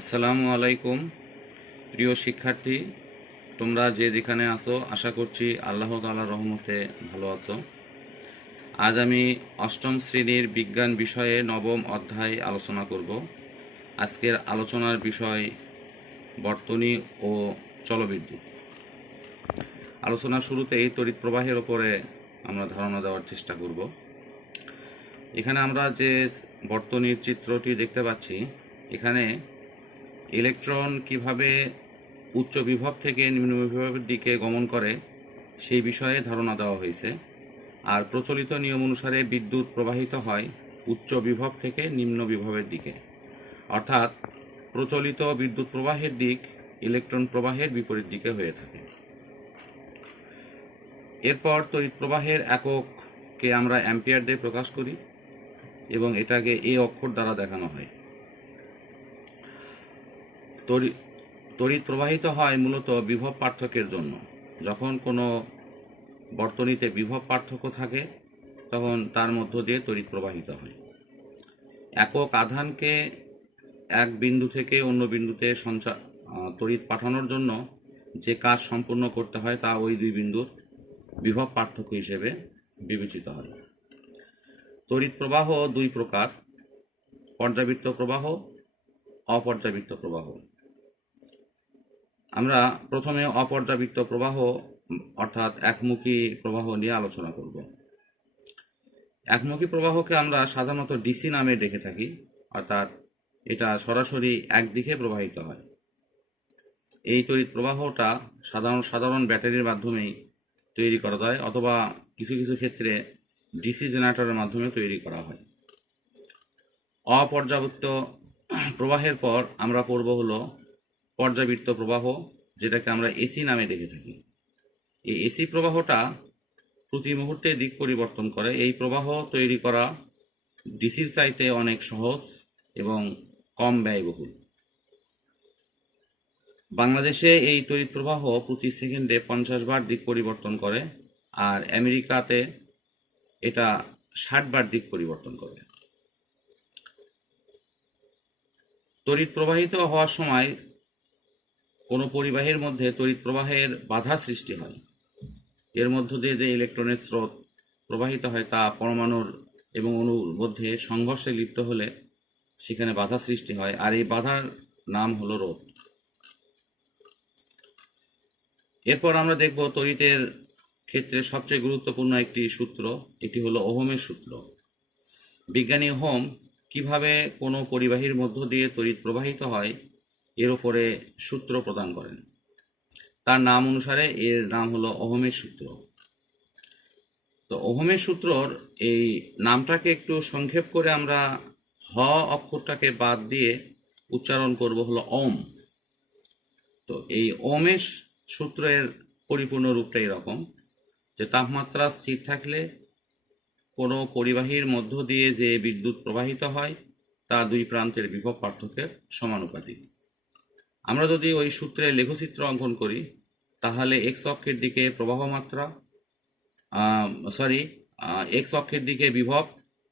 আসসালামু আলাইকুম প্রিয় শিক্ষার্থী, তোমরা যে যেখানে আছো আশা করছি আল্লাহ তাআলার রহমতে ভালো আছো। আজ আমি অষ্টম শ্রেণীর বিজ্ঞান বিষয়ে নবম অধ্যায় আলোচনা করব। আজকের আলোচনার বিষয় বর্তনী ও জলবিদ্যুৎ। আলোচনার শুরুতেই তড়িৎ প্রবাহের ওপরে আমরা ধারণা দেওয়ার চেষ্টা করব। এখানে আমরা যে বর্তনীর চিত্রটি দেখতে পাচ্ছি, এখানে ইলেকট্রন কিভাবে উচ্চ বিভব থেকে নিম্ন বিভবের দিকে গমন করে সেই বিষয়ে ধারণা দেওয়া হয়েছে। আর প্রচলিত নিয়ম অনুসারে বিদ্যুৎ প্রবাহিত হয় উচ্চ বিভব থেকে নিম্ন বিভবের দিকে, অর্থাৎ প্রচলিত বিদ্যুৎ প্রবাহের দিক ইলেকট্রন প্রবাহের বিপরীত দিকে হয়ে থাকে। এরপর তড়িৎ প্রবাহের এককে আমরা অ্যাম্পিয়ার দিয়ে প্রকাশ করি এবং এটাকে এ অক্ষর দ্বারা দেখানো হয়। তড়িৎ প্রবাহিত হয় মূলত বিভব পার্থক্যের জন্য। যখন কোনো বর্তনীতে বিভব পার্থক্য থাকে তখন তার মধ্য দিয়ে তড়িৎ প্রবাহিত হয়। একক আধানকে এক বিন্দু থেকে অন্য বিন্দুতে তড়িৎ পাঠানোর জন্য যে কাজ সম্পূর্ণ করতে হয় তা ওই দুই বিন্দুর বিভব পার্থক্য হিসেবে বিবেচিত হয়। তড়িৎ প্রবাহ দুই প্রকার: পর্যাবৃত্ত প্রবাহ, অপর্যাবৃত্ত প্রবাহ। আমরা প্রথমে অপর্যাবৃত্ত প্রবাহ অর্থাৎ একমুখী প্রবাহ নিয়ে আলোচনা করব। একমুখী প্রবাহকে আমরা সাধারণত ডিসি নামে ডেকে থাকি, অর্থাৎ এটা সরাসরি একদিকে প্রবাহিত হয়। এই তড়িৎ প্রবাহটা সাধারণ ব্যাটারির মাধ্যমেই তৈরি করা যায়, অথবা কিছু কিছু ক্ষেত্রে ডিসি জেনারেটরের মাধ্যমে তৈরি করা হয়। অপর্যাবৃত্ত প্রবাহের পর আমরা পড়ব হলো পর্যাবৃত্ত প্রবাহ, যেটাকে আমরা এসি নামে ডেকে থাকি। এই এসি প্রবাহটা প্রতি মুহূর্তে দিক পরিবর্তন করে। এই প্রবাহ তৈরি করা ডিসির চাইতে অনেক সহজ এবং কম ব্যয়বহুল। বাংলাদেশে এই তড়িৎ প্রবাহ প্রতি সেকেন্ডে 50 বার দিক পরিবর্তন করে, আর আমেরিকাতে এটা 60 বার দিক পরিবর্তন করে। তড়িৎ প্রবাহিত হওয়ার সময় কোনো পরিবাহীর মধ্যে তড়িৎ প্রবাহের বাধা সৃষ্টি হয়। এর মধ্য দিয়ে যে ইলেকট্রনের স্রোত প্রবাহিত হয় তা পরমাণুর এবং অণুর মধ্যে সংঘর্ষে লিপ্ত হলে সেখানে বাধা সৃষ্টি হয়, আর এই বাধার নাম হলো রোধ। এরপর আমরা দেখব তড়িতের ক্ষেত্রে সবচেয়ে গুরুত্বপূর্ণ একটি সূত্র, এটি হলো ওহমের সূত্র। বিজ্ঞানী ওহম কিভাবে কোনো পরিবাহীর মধ্য দিয়ে তড়িৎ প্রবাহিত হয় এর উপরে সূত্র প্রদান করেন। তার নাম অনুসারে এর নাম হলো ওহমের সূত্র। তো ওহমের সূত্রর এই নামটাকে একটু সংক্ষেপ করে আমরা হ অক্ষরটাকে বাদ দিয়ে উচ্চারণ করব হলো ওম। তো এই ওহমের সূত্রের পরিপূর্ণ রূপটা এরকম যে তাপমাত্রা স্থির থাকলে কোনো পরিবাহীর মধ্য দিয়ে যে বিদ্যুৎ প্রবাহিত হয় তা দুই প্রান্তের বিভব পার্থক্যের সমানুপাতিক। আমরা যদি ওই সূত্রের লেখচিত্র অঙ্কন করি তাহলে এক্স অক্ষের দিকে প্রবাহ মাত্রা এক্স অক্ষের দিকে বিভব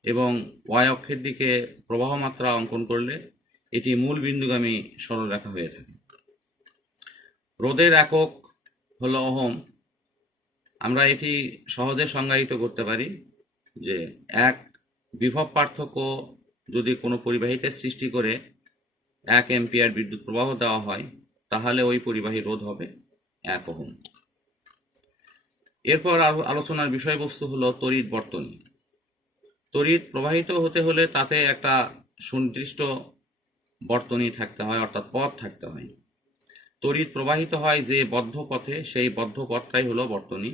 এবং ওয়াই অক্ষের দিকে প্রবাহ মাত্রা অঙ্কন করলে এটি মূল বিন্দুগামী সরলরেখা হয়ে থাকে। রোধের একক হলো ওহম। আমরা এটি সহজে সংজ্ঞায়িত করতে পারি যে এক বিভব পার্থক্য যদি কোনো পরিবাহীতে সৃষ্টি করে 1 অ্যাম্পিয়ার বিদ্যুৎ প্রবাহ দেওয়া হয় তাহলে ওই পরিবাহী রোধ হবে 1 ওহম। এরপর আলোচনার বিষয়বস্তু হলো তড়িৎ বর্তনী। তড়িৎ প্রবাহিত হতে হলে তাতে একটা সুনির্দিষ্ট বর্তনী থাকতে হয়, অর্থাৎ পথ থাকতে হয়। তড়িৎ প্রবাহিত হয় যে বদ্ধ পথে, সেই বদ্ধ পথটাই হলো বর্তনী।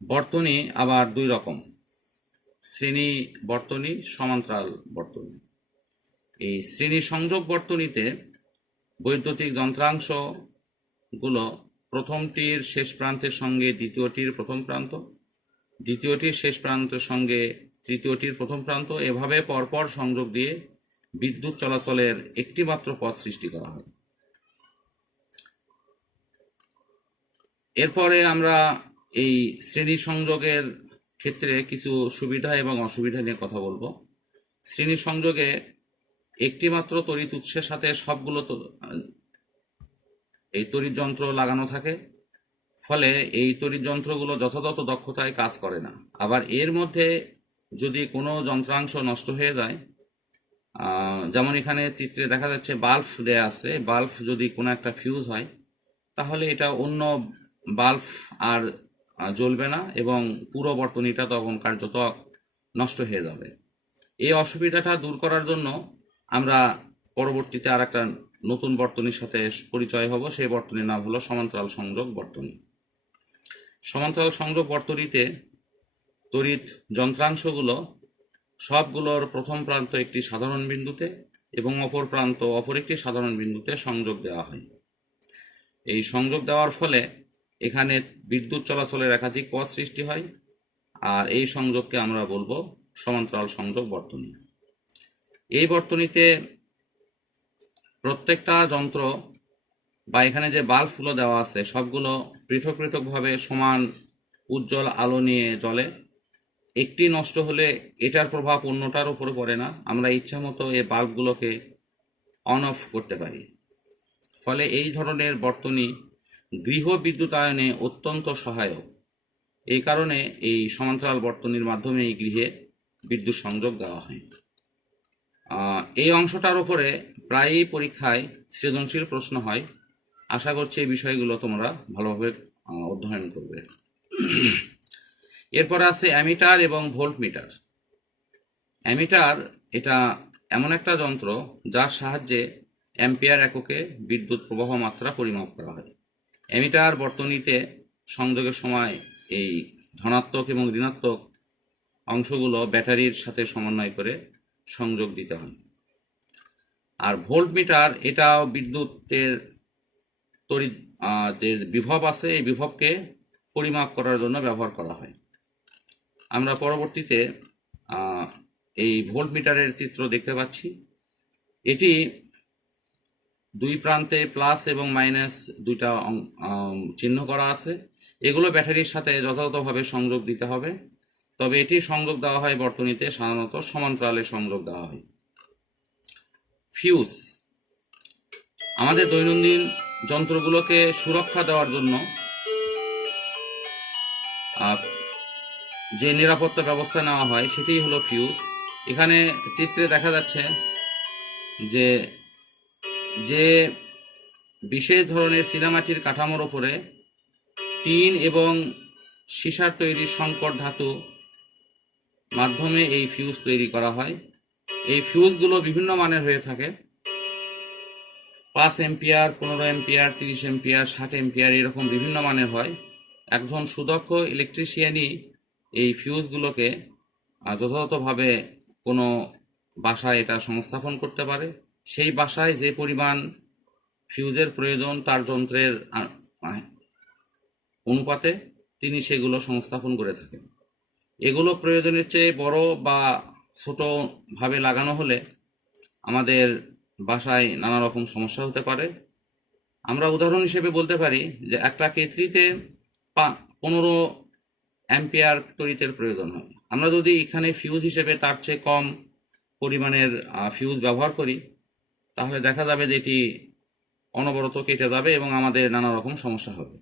বর্তনী আবার দুই রকম: শ্রেণী বর্তনী, সমান্তরাল বর্তনী। এই শ্রেণী সংযোগ বর্তনীতে বৈদ্যুতিক যন্ত্রাংশগুলো প্রথমটির শেষ প্রান্তের সঙ্গে দ্বিতীয়টির প্রথম প্রান্ত, দ্বিতীয়টির শেষ প্রান্তের সঙ্গে তৃতীয়টির প্রথম প্রান্ত, এভাবে পরপর সংযোগ দিয়ে বিদ্যুৎ চলাচলের একটি মাত্র পথ সৃষ্টি করা হয়। এরপরে আমরা এই শ্রেণী সংযোগের ক্ষেত্রে কিছু সুবিধা এবং অসুবিধা নিয়ে কথা বলবো। শ্রেণী সংযোগে একটি মাত্র তড়িৎ উৎসের সাথে সবগুলো এই তড়িৎ যন্ত্র লাগানো থাকে, ফলে এই তড়িৎ যন্ত্রগুলো যথাযথ দক্ষতায় কাজ করে না। আবার এর মধ্যে যদি কোনো যন্ত্রাংশ নষ্ট হয়ে যায়, যেমন এখানে চিত্রে দেখা যাচ্ছে বাল্ব দেয়া আছে, বাল্ব যদি কোনো একটা ফিউজ হয় তাহলে এটা অন্য বাল্ব আর জ্বলবে না এবং পুরো বর্তনীটা তখন কার্যত নষ্ট হয়ে যাবে। এই অসুবিধাটা দূর করার জন্য আমরা পরবর্তীতে আর একটা নতুন বর্তনীর সাথে পরিচয় হব। সেই বর্তনীর নাম হলো সমান্তরাল সংযোগ বর্তনী। সমান্তরাল সংযোগ বর্তনীতে তড়িৎ যন্ত্রাংশগুলো সবগুলোর প্রথম প্রান্ত একটি সাধারণ বিন্দুতে এবং অপর প্রান্ত অপর একটি সাধারণ বিন্দুতে সংযোগ দেওয়া হয়। এই সংযোগ দেওয়ার ফলে এখানে বিদ্যুৎ চলাচলের একাধিক পথ সৃষ্টি হয়, আর এই সংযোগকে আমরা বলবো সমান্তরাল সংযোগ বর্তনী। এই বর্তনীতে প্রত্যেকটা যন্ত্র বা এখানে যে বাল্বগুলো দেওয়া আছে সবগুলো পৃথক পৃথকভাবে সমান উজ্জ্বল আলো নিয়ে জ্বলে। একটি নষ্ট হলে এটার প্রভাব অন্যটার উপরে পড়ে না, আমরা ইচ্ছা মতো এই বাল্বগুলোকে অন অফ করতে পারি। ফলে এই ধরনের বর্তনী গৃহ বিদ্যুতায়নে অত্যন্ত সহায়ক। এই কারণে এই সমান্তরাল বর্তনীর মাধ্যমে এই গৃহে বিদ্যুৎ সংযোগ দেওয়া হয়। এই অংশটার উপরে প্রায়ই পরীক্ষায় সৃজনশীল প্রশ্ন হয়। আশা করছি এই বিষয়গুলো তোমরা ভালোভাবে অধ্যয়ন করবে। এরপরে আছে অ্যামিটার এবং ভোল্টমিটার। অ্যামিটার এটা এমন একটা যন্ত্র যার সাহায্যে অ্যাম্পিয়ার এককে বিদ্যুৎ প্রবাহ মাত্রা পরিমাপ করা হয়। অ্যামিটার বর্তনীতে সংযোগের সময় এই ধনাত্মক এবং ঋণাত্মক অংশগুলো ব্যাটারির সাথে সমন্বয় করে সংযোগ দিতে হয়। আর ভোল্টমিটার এটাও বিদ্যুতের তড়িৎ যে বিভব আছে এই বিভবকে পরিমাপ করার জন্য ব্যবহার করা হয়। আমরা পরবর্তীতে এই ভোল্টমিটারের চিত্র দেখতে পাচ্ছি। এটি দুই প্রান্তে প্লাস এবং মাইনাস দুইটা চিহ্ন করা আছে। এগুলো ব্যাটারির সাথে যথাযথভাবে সংযোগ দিতে হবে। তবে এটি সংযোগ দেওয়া হয় বর্তনীতে সাধারণত সমান্তরালে সংযোগ দেওয়া হয়। ফিউজ আমাদের দৈনন্দিন যন্ত্রগুলোকে সুরক্ষা দেওয়ার জন্য যে নিরাপত্তা ব্যবস্থা নেওয়া হয় সেটি হলো ফিউজ। এখানে চিত্রে দেখা যাচ্ছে যে যে বিশেষ ধরনের চীনামাটির কাঠামোর ওপরে টিন এবং সীসার তৈরি সংকর ধাতু মাধ্যমে এই ফিউজ তৈরি করা হয়। এই ফিউজগুলো বিভিন্ন মানের হয়ে থাকে, 5 এম্পিয়ার, 15 এম্পিয়ার, 30 এম্পিয়ার, 60 এম্পিয়ার, এরকম বিভিন্ন মানের হয়। একজন সুদক্ষ ইলেকট্রিশিয়ানই এই ফিউজগুলোকে যথাযথভাবে কোনো বাসায় এটা সংস্থাপন করতে পারে। সেই বাসায় যে পরিমাণ ফিউজের প্রয়োজন তার যন্ত্রের অনুপাতে তিনি সেগুলো সংস্থাপন করে থাকেন। এগুলো প্রয়োজনের চেয়ে বড় বা ছোটোভাবে লাগানো হলে আমাদের বাসায় নানা রকম সমস্যা হতে পারে। আমরা উদাহরণ হিসেবে বলতে পারি যে একটা কেটলিতে 15 অ্যাম্পিয়ার তড়িতের প্রয়োজন হয়। আমরা যদি এখানে ফিউজ হিসেবে তার চেয়ে কম পরিমাণের ফিউজ ব্যবহার করি তাহলে দেখা যাবে যে এটি অনবরত কেটে যাবে এবং আমাদের নানা রকম সমস্যা হবে।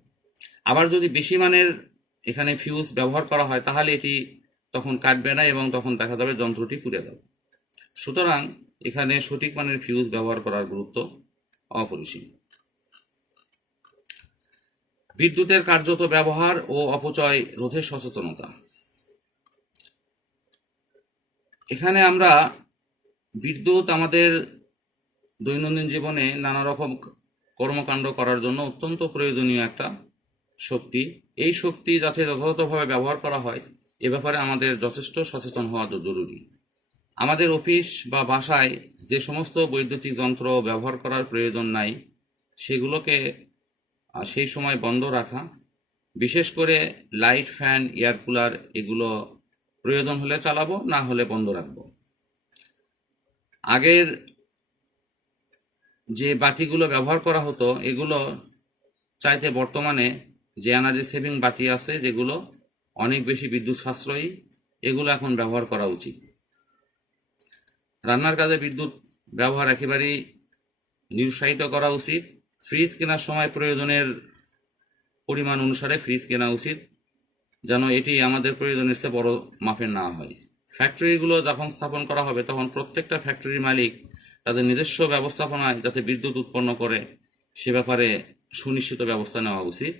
আবার যদি বেশি মানের এখানে ফিউজ ব্যবহার করা হয় তাহলে এটি তখন কাটবে না এবং তখন দেখা যাবে যন্ত্রটি পুড়ে যাবে। সুতরাং এখানে সঠিক মানের ফিউজ ব্যবহার করার গুরুত্ব অপরিসীম। বিদ্যুতের কার্যত ব্যবহার ও অপচয় রোধে সচেতনতা। এখানে আমরা বিদ্যুৎ আমাদের দৈনন্দিন জীবনে নানা রকম কর্মকাণ্ড করার জন্য অত্যন্ত প্রয়োজনীয় একটা শক্তি। এই শক্তি যাতে যথাযথভাবে ব্যবহার করা হয় এ ব্যাপারে আমাদের যথেষ্ট সচেতন হওয়া জরুরি। আমাদের অফিস বা বাসায় যে সমস্ত বৈদ্যুতিক যন্ত্র ব্যবহার করার প্রয়োজন নাই সেগুলোকে সেই সময় বন্ধ রাখা, বিশেষ করে লাইট, ফ্যান, এয়ার কুলার এগুলো প্রয়োজন হলে চালাবো, না হলে বন্ধ রাখবো। আগের যে বাতিগুলো ব্যবহার করা হতো এগুলো চাইতে বর্তমানে যে এনার্জি সেভিং বাতি আছে যেগুলো অনেক বেশি বিদ্যুৎ সাশ্রয়ী, এগুলো এখন ব্যবহার করা উচিত। রান্নার কাজে বিদ্যুৎ ব্যবহার একেবারেই নিরুৎসাহিত করা উচিত। ফ্রিজ কেনার সময় প্রয়োজনের পরিমাণ অনুসারে ফ্রিজ কেনা উচিত, যেন এটি আমাদের প্রয়োজনের চেয়ে বড় মাপের না হয়। ফ্যাক্টরিগুলো যখন স্থাপন করা হবে তখন প্রত্যেকটা ফ্যাক্টরির মালিক তাদের নিজস্ব ব্যবস্থাপনায় যাতে বিদ্যুৎ উৎপন্ন করে সে ব্যাপারে সুনিশ্চিত ব্যবস্থা নেওয়া উচিত।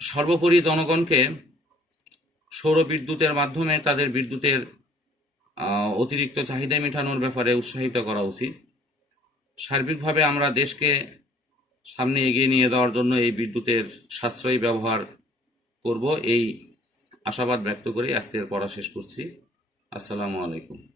সর্বোপরি জনগণকে সৌর বিদ্যুতের মাধ্যমে তাদের বিদ্যুতের অতিরিক্ত চাহিদা মেটানোর ব্যাপারে উৎসাহিত করা উচিত। সার্বিকভাবে আমরা দেশকে সামনে এগিয়ে নিয়ে যাওয়ার জন্য এই বিদ্যুতের সাশ্রয়ী ব্যবহার করব, এই আশাবাদ ব্যক্ত করে আজকের পড়া শেষ করছি। আসসালামু আলাইকুম।